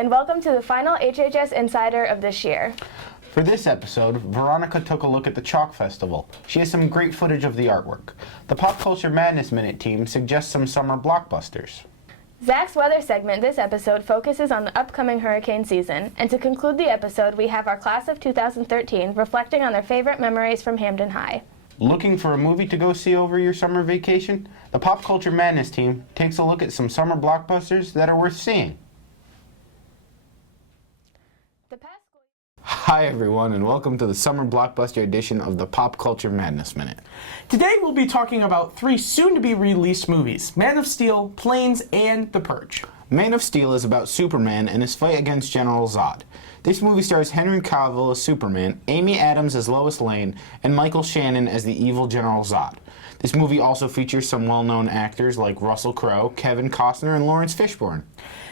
and welcome to the final HHS Insider of this year. For this episode, Veronica took a look at the Chalk Festival. She has some great footage of the artwork. The Pop Culture Madness Minute team suggests some summer blockbusters. Zach's weather segment this episode focuses on the upcoming hurricane season, and to conclude the episode, we have our class of 2013 reflecting on their favorite memories from Hamden High. Looking for a movie to go see over your summer vacation? The Pop Culture Madness team takes a look at some summer blockbusters that are worth seeing. Hi everyone, and welcome to the summer blockbuster edition of the Pop Culture Madness Minute. Today we'll be talking about three soon-to-be-released movies: Man of Steel, Planes, and The Purge. Man of Steel is about Superman and his fight against General Zod. This movie stars Henry Cavill as Superman, Amy Adams as Lois Lane, and Michael Shannon as the evil General Zod. This movie also features some well-known actors like Russell Crowe, Kevin Costner, and Lawrence Fishburne.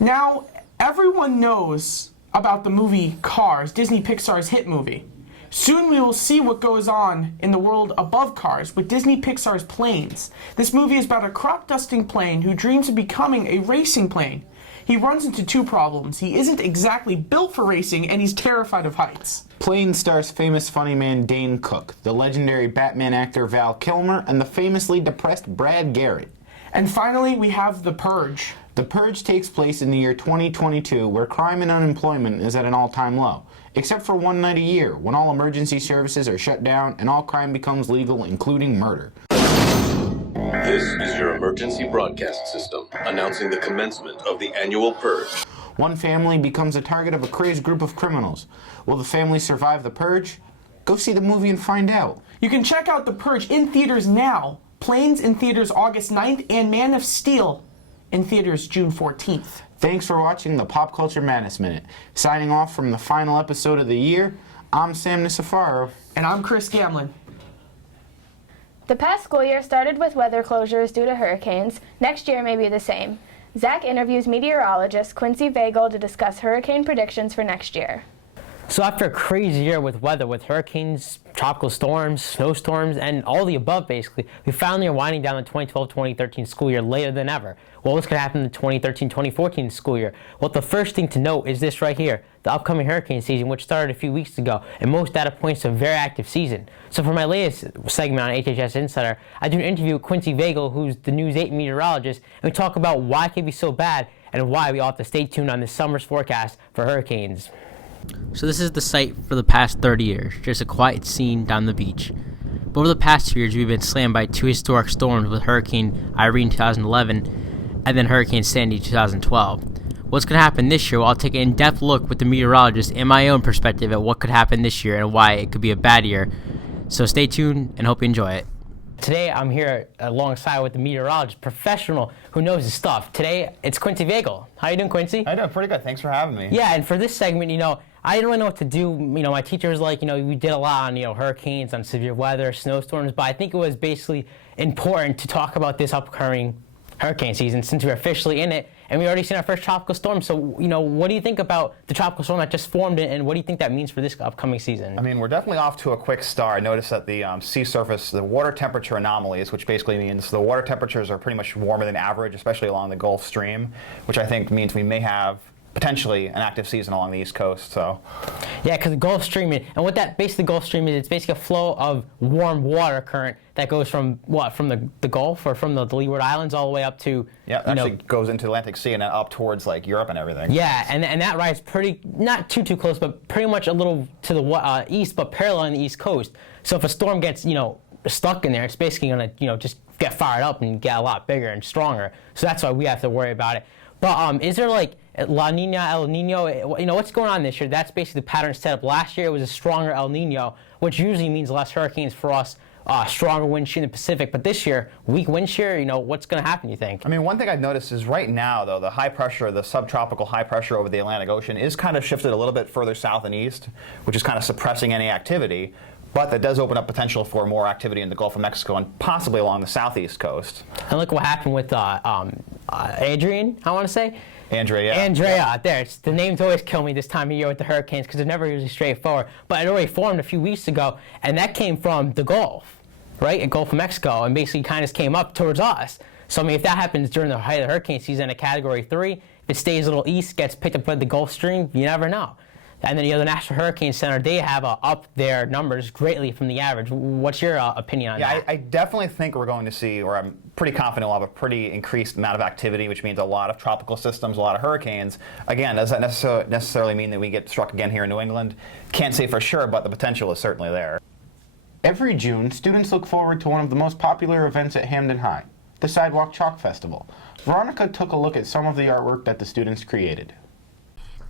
Now, everyone knows about the movie Cars, Disney Pixar's hit movie. Soon we will see what goes on in the world above Cars with Disney Pixar's Planes. This movie is about a crop-dusting plane who dreams of becoming a racing plane. He runs into two problems. He isn't exactly built for racing, and he's terrified of heights. Planes stars famous funny man Dane Cook, the legendary Batman actor Val Kilmer, and the famously depressed Brad Garrett. And finally, we have The Purge. The Purge takes place in the year 2022, where crime and unemployment is at an all-time low, except for one night a year, when all emergency services are shut down and all crime becomes legal, including murder. This is your emergency broadcast system, announcing the commencement of the annual Purge. One family becomes a target of a crazed group of criminals. Will the family survive the Purge? Go see the movie and find out. You can check out The Purge in theaters now. Planes in theaters August 9th, and Man of Steel in theaters June 14th. Thanks for watching the Pop Culture Madness Minute. Signing off from the final episode of the year, I'm Sam Nicefaro. And I'm Chris Gamlin. The past school year started with weather closures due to hurricanes. Next year may be the same. Zach interviews meteorologist Quincy Vagel to discuss hurricane predictions for next year. So after a crazy year with weather, with hurricanes, tropical storms, snowstorms, and all the above basically, we finally are winding down the 2012-2013 school year later than ever. Well, what's going to happen in the 2013-2014 school year? Well, the first thing to note is this right here, the upcoming hurricane season, which started a few weeks ago, and most data points to a very active season. So for my latest segment on HHS Insider, I do an interview with Quincy Vagel, who's the News 8 meteorologist, and we talk about why it can be so bad and why we ought to stay tuned on this summer's forecast for hurricanes. So this is the site for the past 30 years, just a quiet scene down the beach. But over the past 2 years, we've been slammed by two historic storms with Hurricane Irene 2011 and then Hurricane Sandy 2012. What's going to happen this year? Well, I'll take an in-depth look with the meteorologist and my own perspective at what could happen this year and why it could be a bad year. So stay tuned and hope you enjoy it. Today, I'm here alongside with the meteorologist, professional who knows his stuff. Today, it's Quincy Vagel. How you doing, Quincy? I know, pretty good. Thanks for having me. Yeah, and for this segment, I didn't really know what to do. My teacher was like, we did a lot on, hurricanes, on severe weather, snowstorms, but I think it was basically important to talk about this upcoming hurricane season since we're officially in it, and we already seen our first tropical storm. So, what do you think about the tropical storm that just formed, and what do you think that means for this upcoming season? I mean, we're definitely off to a quick start. I noticed that the sea surface, the water temperature anomalies, which basically means the water temperatures are pretty much warmer than average, especially along the Gulf Stream, which I think means we may have potentially an active season along the East Coast. So, yeah, because the Gulf Stream, and what that basically Gulf Stream is, it's basically a flow of warm water current that goes from the Gulf or from the Leeward Islands all the way up to actually goes into the Atlantic Sea and then up towards like Europe and everything. Yeah, and that rides pretty not too close, but pretty much a little to the east, but parallel on the East Coast. So if a storm gets stuck in there, it's basically gonna just get fired up and get a lot bigger and stronger. So that's why we have to worry about it. But is there like La Nina, El Nino? What's going on this year? That's basically the pattern set up. Last year it was a stronger El Nino, which usually means less hurricanes for us. Stronger wind shear in the Pacific, but this year, weak wind shear, what's going to happen, you think? I mean, one thing I've noticed is right now, though, the high pressure, the subtropical high pressure over the Atlantic Ocean is kind of shifted a little bit further south and east, which is kind of suppressing any activity. But that does open up potential for more activity in the Gulf of Mexico and possibly along the southeast coast. And look what happened with Adrian, I want to say. Andrea. There. The names always kill me this time of year with the hurricanes because they're never usually straightforward. But it already formed a few weeks ago, and that came from the Gulf, right? The Gulf of Mexico, and basically kind of came up towards us. So, I mean, if that happens during the height of the hurricane season at Category 3, If it stays a little east, gets picked up by the Gulf Stream, you never know. And then the National Hurricane Center, they have upped their numbers greatly from the average. What's your opinion on that? Yeah, I definitely think we're going to see, or I'm pretty confident we'll have a pretty increased amount of activity, which means a lot of tropical systems, a lot of hurricanes. Again, does that necessarily mean that we get struck again here in New England? Can't say for sure, but the potential is certainly there. Every June, students look forward to one of the most popular events at Hamden High, the Sidewalk Chalk Festival. Veronica took a look at some of the artwork that the students created.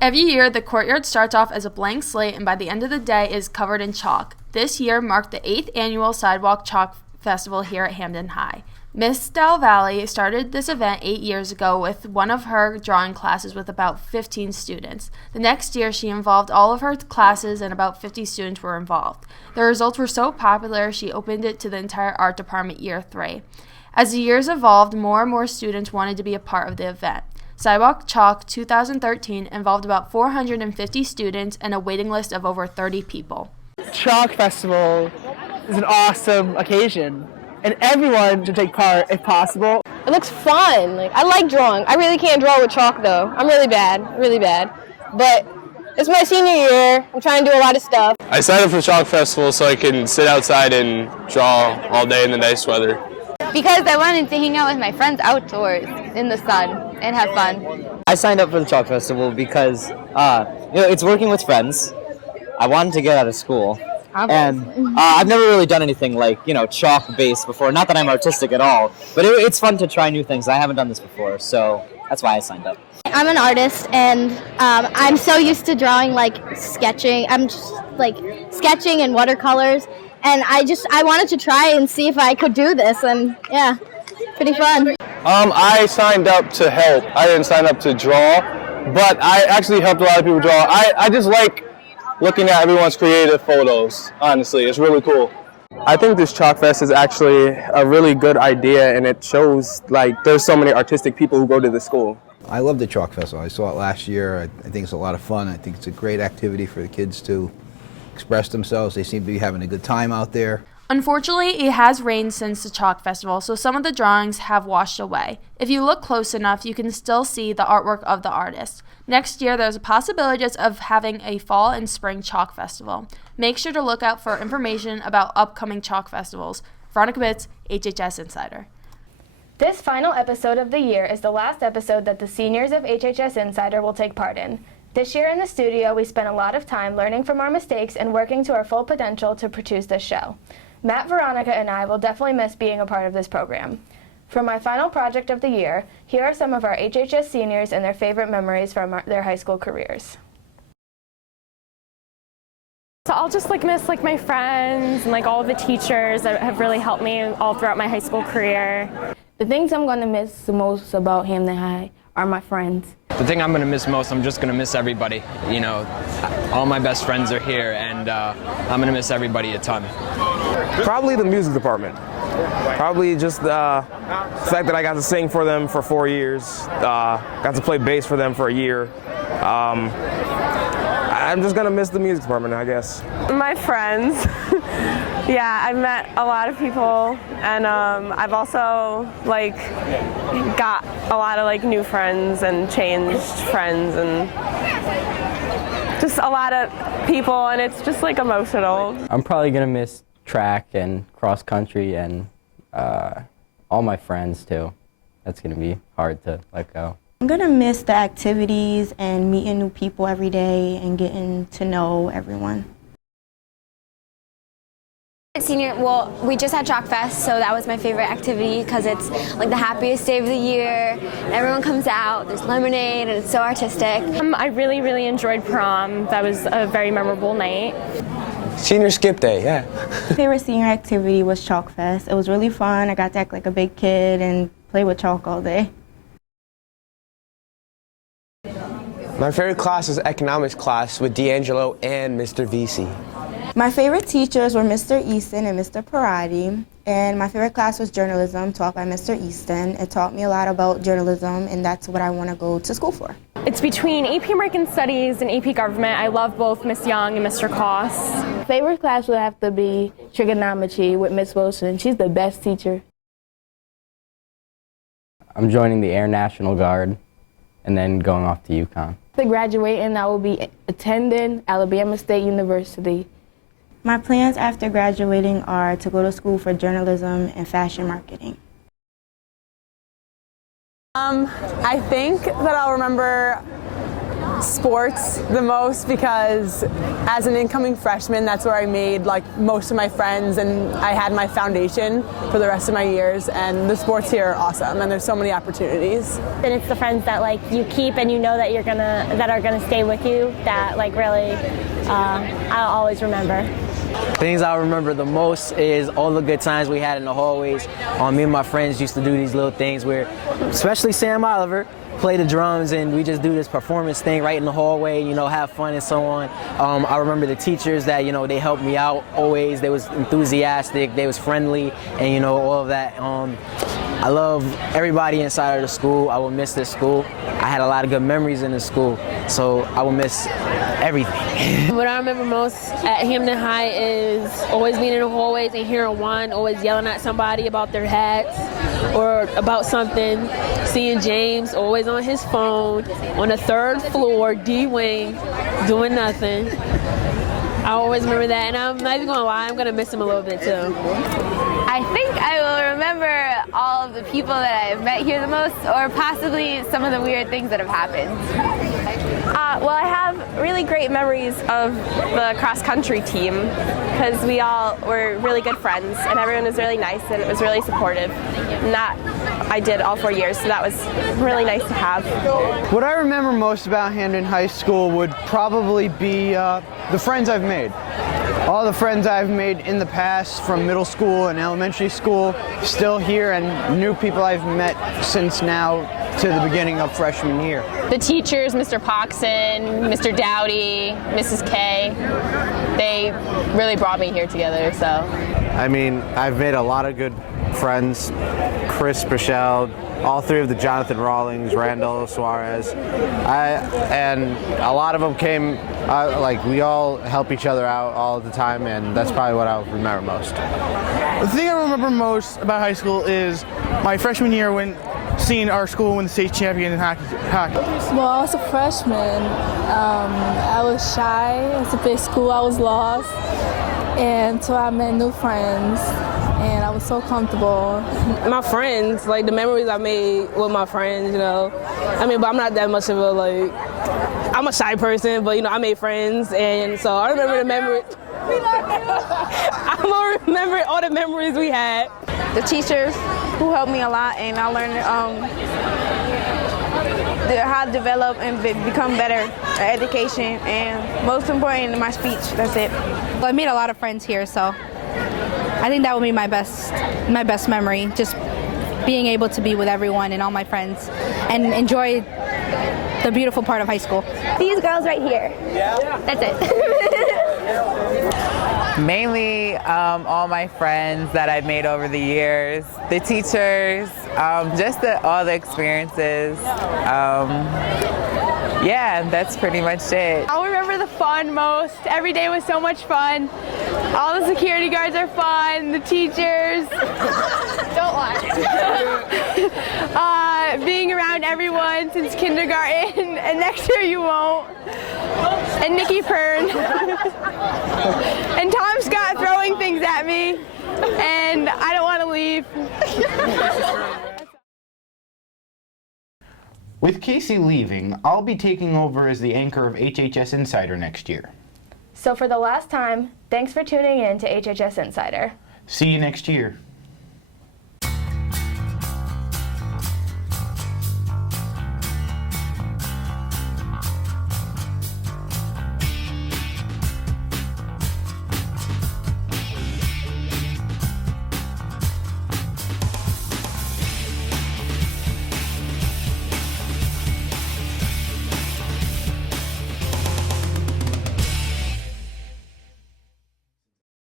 Every year, the courtyard starts off as a blank slate and by the end of the day is covered in chalk. This year marked the 8th annual Sidewalk Chalk Festival here at Hamden High. Miss Del Valle started this event 8 years ago with one of her drawing classes with about 15 students. The next year, she involved all of her classes and about 50 students were involved. The results were so popular, she opened it to the entire art department year 3. As the years evolved, more and more students wanted to be a part of the event. Sidewalk Chalk 2013 involved about 450 students and a waiting list of over 30 people. Chalk Festival is an awesome occasion, and everyone should take part if possible. It looks fun. I like drawing. I really can't draw with chalk though. I'm really bad. But it's my senior year. I'm trying to do a lot of stuff. I signed up for Chalk Festival so I can sit outside and draw all day in the nice weather. Because I wanted to hang out with my friends outdoors in the sun and have fun. I signed up for the Chalk Festival because it's working with friends. I wanted to get out of school. And I've never really done anything like, chalk-based before. Not that I'm artistic at all, but it's fun to try new things. I haven't done this before, so that's why I signed up. I'm an artist, and I'm so used to drawing, sketching. I'm just, sketching in watercolors. And I wanted to try and see if I could do this, and yeah, pretty fun. I signed up to help. I didn't sign up to draw, but I actually helped a lot of people draw. I just like looking at everyone's creative photos, honestly. It's really cool. I think this Chalk Fest is actually a really good idea, and it shows there's so many artistic people who go to the school. I love the Chalk Festival. I saw it last year. I think it's a lot of fun. I think it's a great activity for the kids to express themselves. They seem to be having a good time out there. Unfortunately, it has rained since the Chalk Festival, so some of the drawings have washed away. If you look close enough, you can still see the artwork of the artist. Next year, there's a possibility of having a fall and spring Chalk Festival. Make sure to look out for information about upcoming Chalk Festivals. Veronica Bitts, HHS Insider. This final episode of the year is the last episode that the seniors of HHS Insider will take part in. This year in the studio, we spent a lot of time learning from our mistakes and working to our full potential to produce this show. Matt, Veronica, and I will definitely miss being a part of this program. For my final project of the year, here are some of our HHS seniors and their favorite memories from their high school careers. So I'll just miss my friends and all the teachers that have really helped me all throughout my high school career. The things I'm going to miss the most about Hamden High are my friends. The thing I'm going to miss most, I'm just going to miss everybody. All my best friends are here, and I'm going to miss everybody a ton. Probably the music department. Probably just the fact that I got to sing for them for 4 years, got to play bass for them for a year. I'm just going to miss the music department, I guess. My friends. Yeah, I've met a lot of people, and I've also got a lot of new friends and changed friends and just a lot of people, and it's just emotional. I'm probably gonna miss track and cross country and all my friends too. That's gonna be hard to let go. I'm gonna miss the activities and meeting new people every day and getting to know everyone. Senior, well, we just had Chalk Fest, so that was my favorite activity because it's the happiest day of the year. Everyone comes out, there's lemonade, and it's so artistic. I really, really enjoyed prom. That was a very memorable night. Senior skip day, yeah. My favorite senior activity was Chalk Fest. It was really fun. I got to act like a big kid and play with chalk all day. My favorite class was economics class with D'Angelo and Mr. VC. My favorite teachers were Mr. Easton and Mr. Parati, and my favorite class was journalism, taught by Mr. Easton. It taught me a lot about journalism, and that's what I want to go to school for. It's between AP American Studies and AP Government. I love both Miss Young and Mr. Koss. Favorite class would have to be trigonometry with Miss Wilson. She's the best teacher. I'm joining the Air National Guard. and then going off to UConn. After graduating, I will be attending Alabama State University. My plans after graduating are to go to school for journalism and fashion marketing. I think that I'll remember sports the most because as an incoming freshman, that's where I made like most of my friends and I had my foundation for the rest of my years, and the sports here are awesome and there's so many opportunities. And it's the friends that like you keep and you know that that are gonna stay with you that like really I'll always remember. Things I remember the most is all the good times we had in the hallways. Me and my friends used to do these little things where, especially Sam Oliver, play the drums and we just do this performance thing right in the hallway, you know, have fun and so on. I remember the teachers that, you know, they helped me out always. They was enthusiastic, they was friendly, and you know, all of that. I love everybody inside of the school. I will miss this school. I had a lot of good memories in this school, so I will miss everything. What I remember most at Hampton High is always being in the hallways and hearing Juan always yelling at somebody about their hats or about something. Seeing James always on his phone on the 3rd floor, D-wing, doing nothing. I always remember that, and I'm not even gonna lie, I'm gonna miss him a little bit too. I think I will remember all of the people that I've met here the most, or possibly some of the weird things that have happened. Well, I have really great memories of the cross-country team because we all were really good friends and everyone was really nice and it was really supportive. And that I did all 4 years, so that was really nice to have. What I remember most about Hampton High School would probably be the friends I've made. All the friends I've made in the past from middle school and elementary school still here, and new people I've met since now to the beginning of freshman year. The teachers, Mr. Poxon, Mr. Dowdy, Mrs. K, they really brought me here together, so. I mean, I've made a lot of good friends. Chris Bichelle, all 3 of the Jonathan Rawlings, Randall Suarez, and a lot of them came, like we all help each other out all the time, and that's probably what I'll remember most. The thing I remember most about high school is my freshman year when seeing our school win the state champion in hockey. Well, I was a freshman. I was shy. It's a big school. I was lost, and so I met new friends. And I was so comfortable. My friends, like the memories I made with my friends, you know. I mean, but I'm not that much of a like, I'm a shy person, but you know, I made friends, and so I remember the memories. I'm gonna remember all the memories we had. The teachers who helped me a lot, and I learned how to develop and become better at education, and most important, my speech. That's it. Well, I made a lot of friends here, so I think that would be my best memory, just being able to be with everyone and all my friends and enjoy the beautiful part of high school. These girls right here. Yeah. That's it. Mainly all my friends that I've made over the years, the teachers, just all the experiences. Yeah, that's pretty much it. I'll remember the fun most. Every day was so much fun. All the security guards are fun, the teachers. Don't lie. Being around everyone since kindergarten, and next year you won't. And Nikki Pern. And Tom Scott throwing things at me, and I don't want to leave. With Casey leaving, I'll be taking over as the anchor of HHS Insider next year. So for the last time, thanks for tuning in to HHS Insider. See you next year.